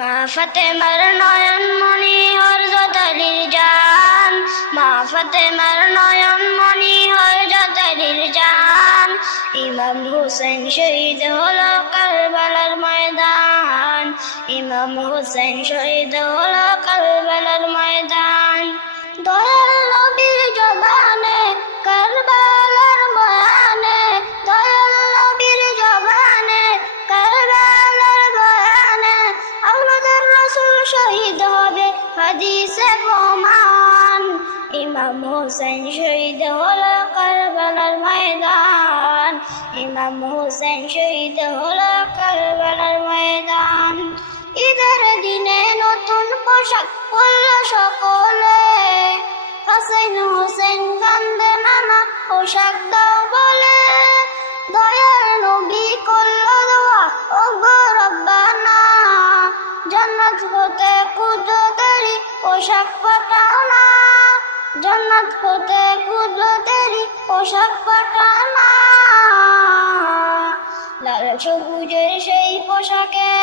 মা ফাতেমার নয়ন মনি হযরত আলীর জান, মা ফাতেমার নয়ন মনি হযরত আলীর জান। ইমাম হুসেন শহীদ হলো কারবালার ময়দান, ইমাম হুসেন শহীদ হলো কারবালার ময়দান। দয়াল নবীর জবানে কারবালার বয়ানে, দয়াল নবীর জবানে কারবালার বয়ানে আমাদের রাসূল শহীদ হবে হাদিসে প্রমাণ। ইমাম হুসেন শহীদ হলো কারবালার ময়দান, ইমাম হুসেন শহীদ হলো কারবালার ময়দান। ঈদের দিনে নতুন পোশাক পরল সকলে, হাসান হুসেন কান্দে নানা পোশাক দাও বলে। দয়াল নবী করল দোয়া ওগো রব্বানা, জান্নাত হতে কুদরতেরই পোশাক পাঠাও না, জান্নাত হতে কুদরতেরই পোশাক পাঠাও না। লাল সবুজের সেই পোশাকে,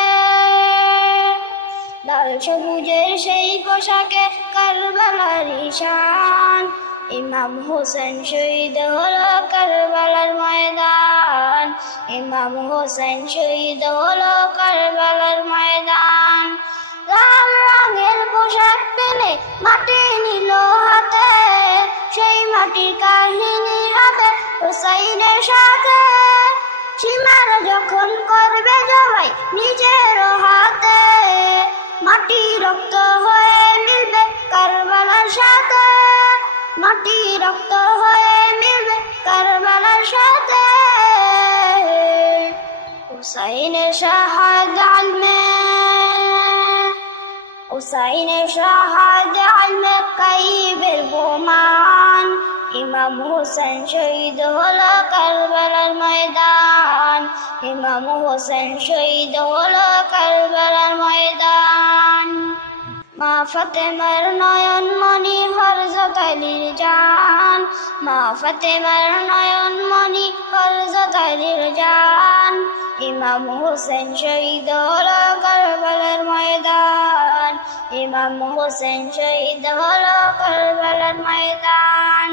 লাল সবুজের সেই পোশাকে কারবালার ঈশান। ইমাম হোসেন শহীদ হলো কারবালার ময়দান, ইমাম হোসেন শহীদ হলো কারবালার ময়দান। লাল রঙের পোশাক পেলে মাটি নিল হাতে, সেই মাটির কাহিনী হবে হুসাইনের সাথে। সীমারা যখন করবে জবাই নিজের হাতে, মাটি রক্ত হয়ে মিলবে কারবালার সাথে, মাটি রক্ত হয়ে মিলবে কারবালার সাথে। হুসাইনের শাহাদাত में, হুসাইনের শাহাদাত में কাইবের বোমান। ইমাম হোসেন শহীদ হলো কারবালার ময়দান, ইমাম হোসেন শহীদ হলো কারবালার ময়দান। মা ফাতেমার নয়ন মনি হযরত আলীর জান, মা ফাতেমার নয়ন মনি হযরত আলীর জান। ইমাম হোসেন শহীদ হলো কারবালার ময়দান, ইমাম হোসেন শহীদ হলো কারবালার ময়দান।